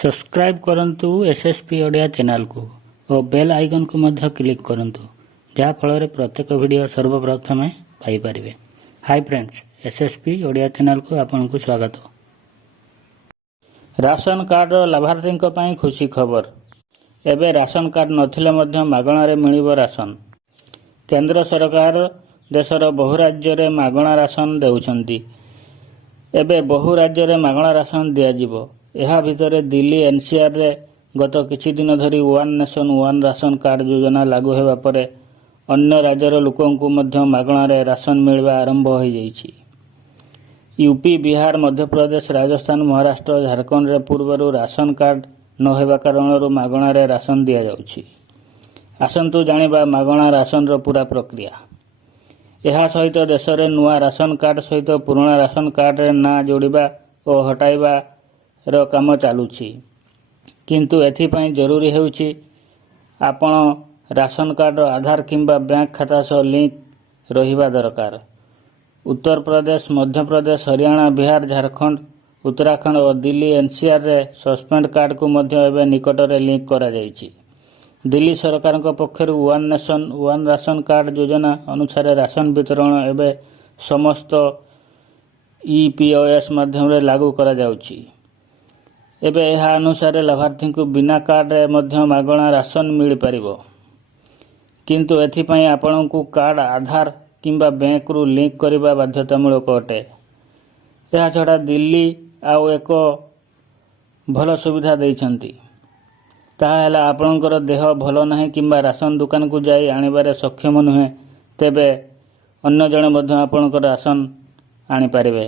Subscribe करंतु SSP Odia channel को और बेल आइकन को मध्य क्लिक करंतु जहाँ फल प्रत्येक वीडियो सर्वप्रथमे पाई परिवे। Hi friends, SSP Odia channel को आपन को स्वागत। राशन कार्ड लाभार्थी पई खुशी खबर। एबे राशन कार्ड नथिले मध्य मागणारे मिलिबो राशन। केंद्र सरकार देशर बहु राज्य रे मागणा राशन देउछंती। एबे बहु राज्य रे मागणा राशन दिया जिवो। ଏହା ଭିତରେ ଦିଲ୍ଲୀ ଏନସିଆରରେ ଗତ କିଛି ଦିନ ଧରି one nation one ration card ଯୋଜନା ଲାଗୁ ହେବା ପରେ ଅନ୍ୟ ରାଜ୍ୟର ଲୋକଙ୍କୁ ମଧ୍ୟ ମାଗଣାରେ ରାସନ ମିଳିବା ଆରମ୍ଭ ହୋଇଯାଇଛି। ୟୁପି, ବିହାର, ମଧ୍ୟପ୍ରଦେଶ, ରାଜସ୍ଥାନ, ମହାରାଷ୍ଟ୍ର, ଝାରଖଣ୍ଡରେ ପୂର୍ବରୁ ରାସନ କାର୍ଡ ନ ହେବା କାରଣରୁ ମାଗଣାରେ ରାସନ ଦିଆଯାଉଛି। ଆସନ୍ତୁ ଜାଣିବା ମାଗଣା ରାସନର ପୂରା ପ୍ରକ୍ରିୟା। ଏହା ସହିତ ଦେଶରେ ନୂଆ ରାସନ କାର୍ଡ ସହିତ ପୁରୁଣା ରାସନ କାର୍ଡରେ ନାଁ ଯୋଡ଼ିବା ଓ ହଟାଇବା ର କାମ ଚାଲୁଛି। କିନ୍ତୁ ଏଥିପାଇଁ ଜରୁରୀ ହେଉଛି ଆପଣ ରାସନ କାର୍ଡର ଆଧାର କିମ୍ବା ବ୍ୟାଙ୍କ ଖାତା ସହ ଲିଙ୍କ ରହିବା ଦରକାର। ଉତ୍ତରପ୍ରଦେଶ, ମଧ୍ୟପ୍ରଦେଶ, ହରିୟାଣା, ବିହାର, ଝାରଖଣ୍ଡ, ଉତ୍ତରାଖଣ୍ଡ ଓ ଦିଲ୍ଲୀ ଏନସିଆରରେ ସସ୍ପେଣ୍ଡ କାର୍ଡକୁ ମଧ୍ୟ ଏବେ ନିକଟରେ ଲିଙ୍କ କରାଯାଇଛି। ଦିଲ୍ଲୀ ସରକାରଙ୍କ ପକ୍ଷରୁ one nation one ration card ଯୋଜନା ଅନୁସାରେ ରାସନ ବିତରଣ ଏବେ ସମସ୍ତ ଇପିଓଏସ୍ ମାଧ୍ୟମରେ ଲାଗୁ କରାଯାଉଛି। ଏବେ ଏହା ଅନୁସାରେ ଲାଭାର୍ଥୀଙ୍କୁ ବିନା କାର୍ଡରେ ମଧ୍ୟ ମାଗଣା ରାସନ ମିଳିପାରିବ। କିନ୍ତୁ ଏଥିପାଇଁ ଆପଣଙ୍କୁ କାର୍ଡ ଆଧାର କିମ୍ବା ବ୍ୟାଙ୍କରୁ ଲିଙ୍କ କରିବା ବାଧ୍ୟତାମୂଳକ ଅଟେ। ଏହାଛଡ଼ା ଦିଲ୍ଲୀ ଆଉ ଏକ ଭଲ ସୁବିଧା ଦେଇଛନ୍ତି। ତାହା ହେଲା ଆପଣଙ୍କର ଦେହ ଭଲ ନାହିଁ କିମ୍ବା ରାସନ ଦୋକାନକୁ ଯାଇ ଆଣିବାରେ ସକ୍ଷମ ନୁହେଁ, ତେବେ ଅନ୍ୟ ଜଣେ ମଧ୍ୟ ଆପଣଙ୍କର ରାସନ ଆଣିପାରିବେ।